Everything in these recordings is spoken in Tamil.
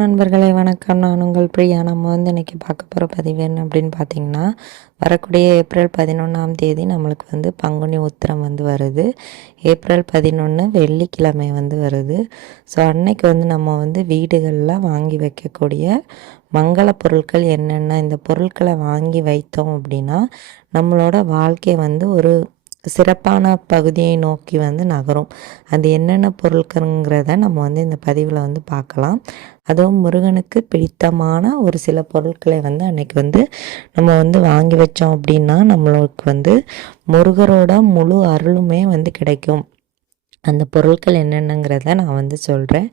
நண்பர்களே வணக்கம். நான் உங்கள் பிரியா. நம்ம வந்து இன்றைக்கி பார்க்க போகிற பதிவு என்ன அப்படின்னு பார்த்தீங்கன்னா, வரக்கூடிய ஏப்ரல் 11ஆம் தேதி நம்மளுக்கு வந்து பங்குனி உத்திரம் வந்து வருது. ஏப்ரல் 11 வெள்ளிக்கிழமை வந்து வருது. ஸோ அன்னைக்கு வந்து நம்ம வந்து வீடுகளில் வாங்கி வைக்கக்கூடிய மங்கள பொருட்கள் என்னென்ன, இந்த பொருட்களை வாங்கி வைத்தோம் அப்படின்னா நம்மளோட வாழ்க்கை வந்து ஒரு சிறப்பான பகுதியை நோக்கி வந்து நகரும். அது என்னென்ன பொருட்கள்ங்கிறத நம்ம வந்து இந்த பதிவில் வந்து பார்க்கலாம். அதுவும் முருகனுக்கு பிடித்தமான ஒரு சில பொருட்களை வந்து அன்னைக்கு வந்து நம்ம வந்து வாங்கி வச்சோம் அப்படின்னா நம்மளுக்கு வந்து முருகரோட முழு அருளுமே வந்து கிடைக்கும். அந்த பொருட்கள் என்னென்னங்கிறத நான் வந்து சொல்கிறேன்.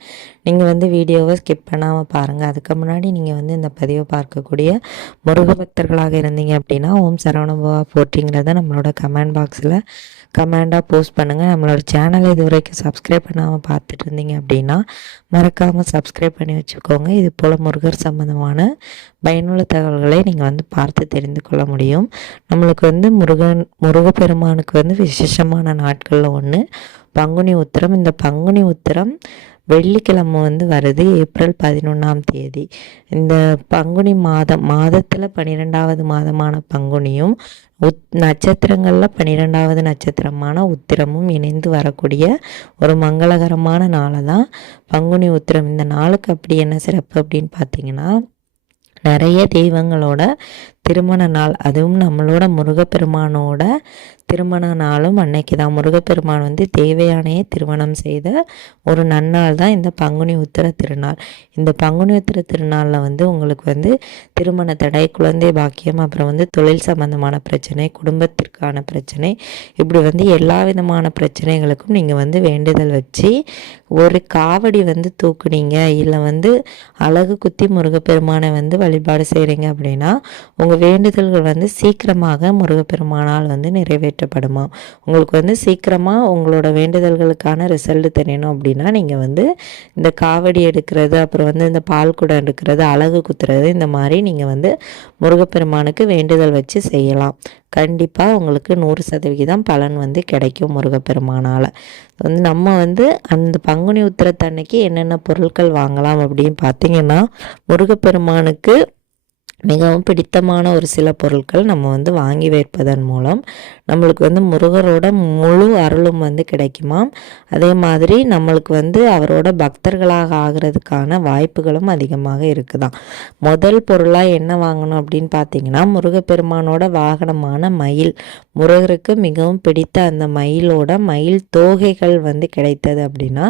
நீங்கள் வந்து வீடியோவை ஸ்கிப் பண்ணாமல் பாருங்கள். அதுக்கு முன்னாடி நீங்கள் வந்து இந்த பதிவை பார்க்கக்கூடிய முருக பக்தர்களாக இருந்தீங்க அப்படின்னா ஓம் சரவணபவா போற்றிங்கிறத நம்மளோட கமெண்ட் பாக்ஸில் கமெண்டாக போஸ்ட் பண்ணுங்கள். நம்மளோட சேனலை இது வரைக்கும் சப்ஸ்கிரைப் பண்ணாமல் பார்த்துட்டு இருந்தீங்க அப்படின்னா மறக்காமல் சப்ஸ்கிரைப் பண்ணி வச்சுக்கோங்க. இது போல் முருகர் சம்மந்தமான பயனுள்ள தகவல்களை நீங்கள் வந்து பார்த்து தெரிந்து கொள்ள முடியும். நம்மளுக்கு வந்து முருகப்பெருமானுக்கு வந்து விசேஷமான நாட்களில் ஒன்று பங்குனி உத்திரம். இந்த பங்குனி உத்திரம் வெள்ளிக்கிழமை வந்து வருது, ஏப்ரல் 11ஆம் தேதி. இந்த பங்குனி மாதத்தில் 12வது மாதமான பங்குனியும் நட்சத்திரங்களில் 12வது நட்சத்திரமான உத்திரமும் இணைந்து வரக்கூடிய ஒரு மங்களகரமான நாளை தான் பங்குனி உத்திரம். இந்த நாளுக்கு அப்படி என்ன சிறப்பு அப்படின்னு பார்த்தீங்கன்னா, நிறைய தெய்வங்களோட திருமண நாள், அதுவும் நம்மளோட முருகப்பெருமானோட திருமண நாளும் அன்னைக்கு தான். முருகப்பெருமான் வந்து தேவயானையை திருமணம் செய்த ஒரு நன்னாள் தான் இந்த பங்குனி உத்திர திருநாள். இந்த பங்குனி உத்திர திருநாளில் வந்து உங்களுக்கு வந்து திருமண தடை, குழந்தை பாக்கியம், அப்புறம் வந்து தொழில் சம்பந்தமான பிரச்சனை, குடும்பத்திற்கான பிரச்சனை, இப்படி வந்து எல்லா விதமான பிரச்சனைகளுக்கும் நீங்கள் வந்து வேண்டுதல் வச்சு ஒரு காவடி வந்து தூக்குனீங்க, இல்லை வந்து அழகு குத்தி முருகப்பெருமானை வந்து வழிபாடு செய்கிறீங்க அப்படின்னா உங்கள் வேண்டுதல்கள் வந்து சீக்கிரமாக முருகப்பெருமானால் வந்து நிறைவேற்றப்படுமா. உங்களுக்கு வந்து சீக்கிரமாக உங்களோட வேண்டுதல்களுக்கான ரிசல்ட் தெரியணும் அப்படின்னா நீங்கள் வந்து இந்த காவடி எடுக்கிறது, அப்புறம் வந்து இந்த பால் குடம் எடுக்கிறது, அழகு குத்துறது, இந்த மாதிரி நீங்கள் வந்து முருகப்பெருமானுக்கு வேண்டுதல் வச்சு செய்யலாம். கண்டிப்பாக உங்களுக்கு 100% பலன் வந்து கிடைக்கும் முருகப்பெருமானால். வந்து நம்ம வந்து அந்த பங்குனி உத்திரத்தன்னைக்கு என்னென்ன பொருட்கள் வாங்கலாம் அப்படின்னு பார்த்தீங்கன்னா, முருகப்பெருமானுக்கு மிகவும் பிடித்தமான ஒரு சில பொருட்கள் நம்ம வந்து வாங்கி வைப்பதன் மூலம் நம்மளுக்கு வந்து முருகரோட முழு அருளும் வந்து கிடைக்குமாம். அதே மாதிரி நம்மளுக்கு வந்து அவரோட பக்தர்களாக ஆகிறதுக்கான வாய்ப்புகளும் அதிகமாக இருக்குதாம். முதல் பொருளாக என்ன வாங்கணும் அப்படின்னு பார்த்தீங்கன்னா, முருகப்பெருமானோட வாகனமான மயில். முருகருக்கு மிகவும் பிடித்த அந்த மயில் தோகைகள் வந்து கிடைத்தது அப்படின்னா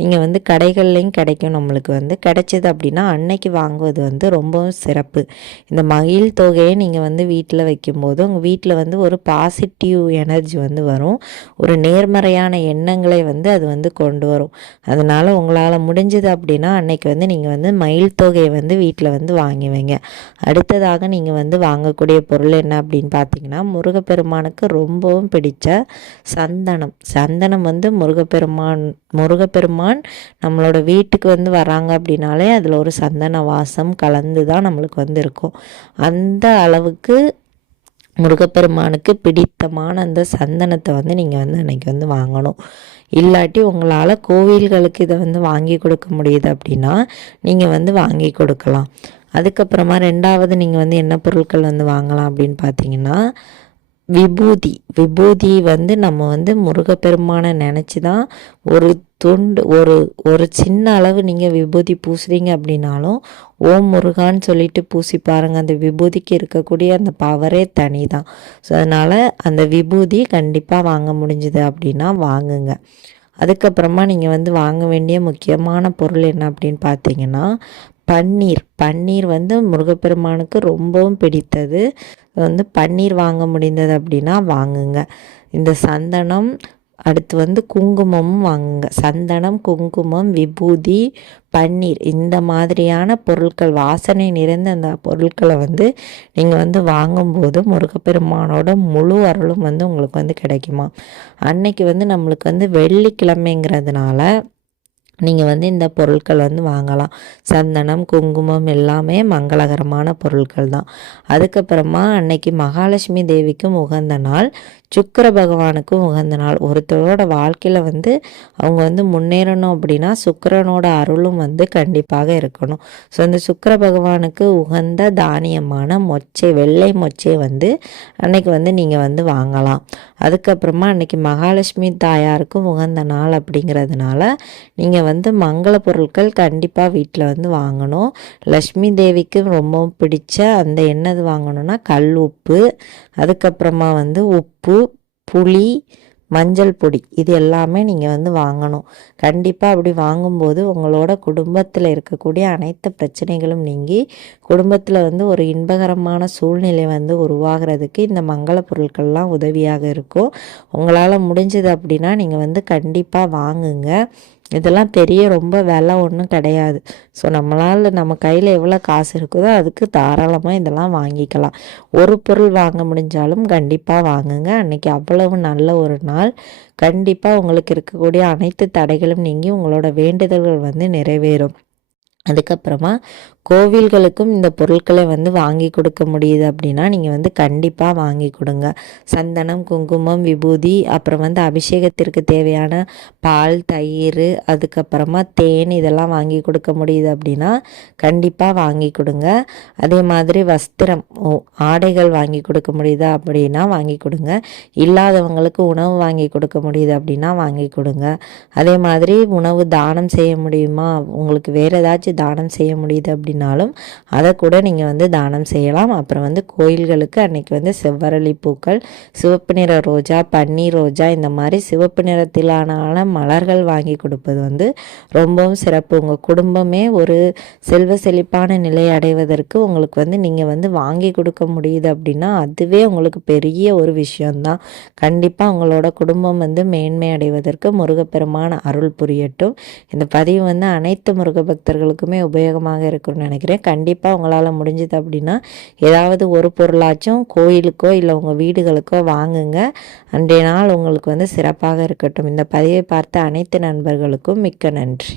நீங்கள் வந்து கடைகள்லையும் கிடைக்கும். நம்மளுக்கு வந்து கிடைச்சது அப்படின்னா அன்னைக்கு வாங்குவது வந்து ரொம்பவும் சிறப்பு. இந்த மயில் தொகையை நீங்கள் வந்து வீட்டில் வைக்கும்போது உங்கள் வீட்டில் வந்து ஒரு பாசிட்டிவ் எனர்ஜி வந்து வரும், ஒரு நேர்மறையான எண்ணங்களை வந்து அது வந்து கொண்டு வரும். அதனால் உங்களால் முடிஞ்சது அப்படின்னா அன்னைக்கு வந்து நீங்கள் வந்து மயில் தொகையை வந்து வீட்டில் வந்து வாங்கி வைங்க. அடுத்ததாக நீங்கள் வந்து வாங்கக்கூடிய பொருள் என்ன அப்படின்னு பார்த்தீங்கன்னா, முருகப்பெருமானுக்கு ரொம்பவும் பிடித்த சந்தனம் வந்து முருகப்பெருமான் நம்மளோட வீட்டுக்கு வந்து வராங்க அப்படின்னாலே அதில் ஒரு சந்தன வாசம் கலந்து தான் நம்மளுக்கு வந்து இருக்கும். அந்த அளவுக்கு முருகப்பெருமானுக்கு பிடித்தமான அந்த சந்தனத்தை வந்து நீங்கள் வந்து அன்னைக்கு வந்து வாங்கணும். இல்லாட்டி உங்களால் கோவில்களுக்கு இதை வந்து வாங்கி கொடுக்க முடியுது அப்படின்னா நீங்கள் வந்து வாங்கி கொடுக்கலாம். அதுக்கப்புறமா ரெண்டாவது நீங்கள் வந்து என்ன பொருட்கள் வந்து வாங்கலாம் அப்படின்னு பார்த்தீங்கன்னா, விபூதி வந்து நம்ம வந்து முருகப்பெருமானை நினச்சி தான் ஒரு துண்டு ஒரு சின்ன அளவு நீங்கள் விபூதி பூசுறீங்க அப்படின்னாலும் ஓம் முருகான்னு சொல்லிட்டு பூசி பாருங்கள். அந்த விபூதிக்கு இருக்கக்கூடிய அந்த பவரே தனி தான். ஸோ அதனால் அந்த விபூதி கண்டிப்பாக வாங்க முடிஞ்சுது அப்படின்னா வாங்குங்க. அதுக்கப்புறமா நீங்கள் வந்து வாங்க வேண்டிய முக்கியமான பொருள் என்ன அப்படின்னு பார்த்தீங்கன்னா, பன்னீர் வந்து முருகப்பெருமானுக்கு ரொம்பவும் பிடித்தது. வந்து பன்னீர் வாங்க முடிந்தது அப்படின்னா வாங்குங்க. இந்த சந்தனம், அடுத்து வந்து குங்குமமும் வாங்குங்க. சந்தனம், குங்குமம், விபூதி, பன்னீர், இந்த மாதிரியான பொருட்கள், வாசனை நிறைந்த அந்த பொருட்களை வந்து நீங்கள் வந்து வாங்கும்போது முருகப்பெருமானோட முழு அருளும் வந்து உங்களுக்கு வந்து கிடைக்குமா. அன்னைக்கு வந்து நம்மளுக்கு வந்து வெள்ளிக்கிழமைங்கிறதுனால நீங்கள் வந்து இந்த பொருட்கள் வந்து வாங்கலாம். சந்தனம், குங்குமம் எல்லாமே மங்களகரமான பொருட்கள் தான். அதுக்கப்புறமா அன்னைக்கு மகாலட்சுமி தேவிக்கும் உகந்த நாள். சுக்கிர பகவானுக்கும் உகந்த நாள். ஒருத்தரோட வாழ்க்கையில் வந்து அவங்க வந்து முன்னேறணும் அப்படின்னா சுக்கிரனோட அருளும் வந்து கண்டிப்பாக இருக்கணும். ஸோ அந்த சுக்கிர பகவானுக்கு உகந்த தானியமான மொச்சை, வெள்ளை மொச்சை வந்து அன்னைக்கு வந்து நீங்கள் வந்து வாங்கலாம். அதுக்கப்புறமா அன்னைக்கு மகாலட்சுமி தாயாருக்கும் உகந்த நாள் அப்படிங்கிறதுனால நீங்கள் வந்து மங்கள பொருட்கள் கண்டிப்பாக வீட்டில் வந்து வாங்கணும். லக்ஷ்மி தேவிக்கு ரொம்பவும் பிடிச்ச அந்த என்னது வாங்கணும்னா கல் உப்பு, அதுக்கப்புறமா வந்து உப்பு, புளி, மஞ்சள் பொடி, இது எல்லாமே நீங்கள் வந்து வாங்கணும். கண்டிப்பாக அப்படி வாங்கும்போது உங்களோட குடும்பத்தில் இருக்கக்கூடிய அனைத்து பிரச்சனைகளும் நீங்கி குடும்பத்தில் வந்து ஒரு இன்பகரமான சூழ்நிலை வந்து உருவாகிறதுக்கு இந்த மங்கள பொருட்கள்லாம் உதவியாக இருக்கும். உங்களால் முடிஞ்சது அப்படின்னா நீங்கள் வந்து கண்டிப்பாக வாங்குங்க. இதெல்லாம் பெரிய ரொம்ப விலை ஒன்றும் கிடையாது. ஸோ நம்மளால் நம்ம கையில் எவ்வளோ காசு இருக்குதோ அதுக்கு தாராளமாக இதெல்லாம் வாங்கிக்கலாம். ஒரு பொருள் வாங்க முடிஞ்சாலும் கண்டிப்பாக வாங்குங்க. அன்றைக்கி அவ்வளவு நல்ல ஒரு நாள். கண்டிப்பாக உங்களுக்கு இருக்கக்கூடிய அனைத்து தடைகளும் நீங்கி உங்களோட வேண்டுதல்கள் வந்து நிறைவேறும். அதுக்கப்புறமா கோவில்களுக்கும் இந்த பொருட்களை வந்து வாங்கி கொடுக்க முடியுது அப்படின்னா நீங்கள் வந்து கண்டிப்பாக வாங்கி கொடுங்க. சந்தனம், குங்குமம், விபூதி, அப்புறம் வந்து அபிஷேகத்திற்கு தேவையான பால், தயிர், அதுக்கப்புறமா தேன், இதெல்லாம் வாங்கி கொடுக்க முடியுது அப்படின்னா கண்டிப்பாக வாங்கி கொடுங்க. அதே மாதிரி வஸ்திரம், ஆடைகள் வாங்கி கொடுக்க முடியுதா அப்படின்னா வாங்கி கொடுங்க. இல்லாதவங்களுக்கு உணவு வாங்கி கொடுக்க முடியுது அப்படின்னா வாங்கி கொடுங்க. அதே மாதிரி உணவு தானம் செய்ய முடியுமா, உங்களுக்கு வேறு ஏதாச்சும் தானம் செய்ய முடியுது அப்படின்னாலும் அதை கூட நீங்கள் வந்து தானம் செய்யலாம். அப்புறம் வந்து கோயில்களுக்கு அன்னைக்கு வந்து செவ்வரளி பூக்கள், சிவப்பு நிற ரோஜா, பன்னீர் ரோஜா, இந்த மாதிரி சிவப்பு நிறத்திலான மலர்கள் வாங்கி கொடுப்பது வந்து ரொம்பவும் சிறப்பு. உங்கள் குடும்பமே ஒரு செல்வ செழிப்பான நிலை அடைவதற்கு உங்களுக்கு வந்து நீங்கள் வந்து வாங்கி கொடுக்க முடியுது அப்படின்னா அதுவே உங்களுக்கு பெரிய ஒரு விஷயம்தான். கண்டிப்பாக உங்களோட குடும்பம் வந்து மேன்மை அடைவதற்கு முருகப்பெருமான அருள் புரியட்டும். இந்த பதிவு வந்து அனைத்து முருக பக்தர்களுக்குமே உபயோகமாக இருக்கும்னு நினைக்கிறேன். கண்டிப்பாக உங்களால் முடிஞ்சது அப்படின்னா ஏதாவது ஒரு பொருளாச்சும் கோயிலுக்கோ இல்லை உங்கள் வீடுகளுக்கோ வாங்குங்க. அன்றைய நாள் உங்களுக்கு வந்து சிறப்பாக இருக்கட்டும். இந்த பதிவை பார்த்த அனைத்து நண்பர்களுக்கும் மிக்க நன்றி.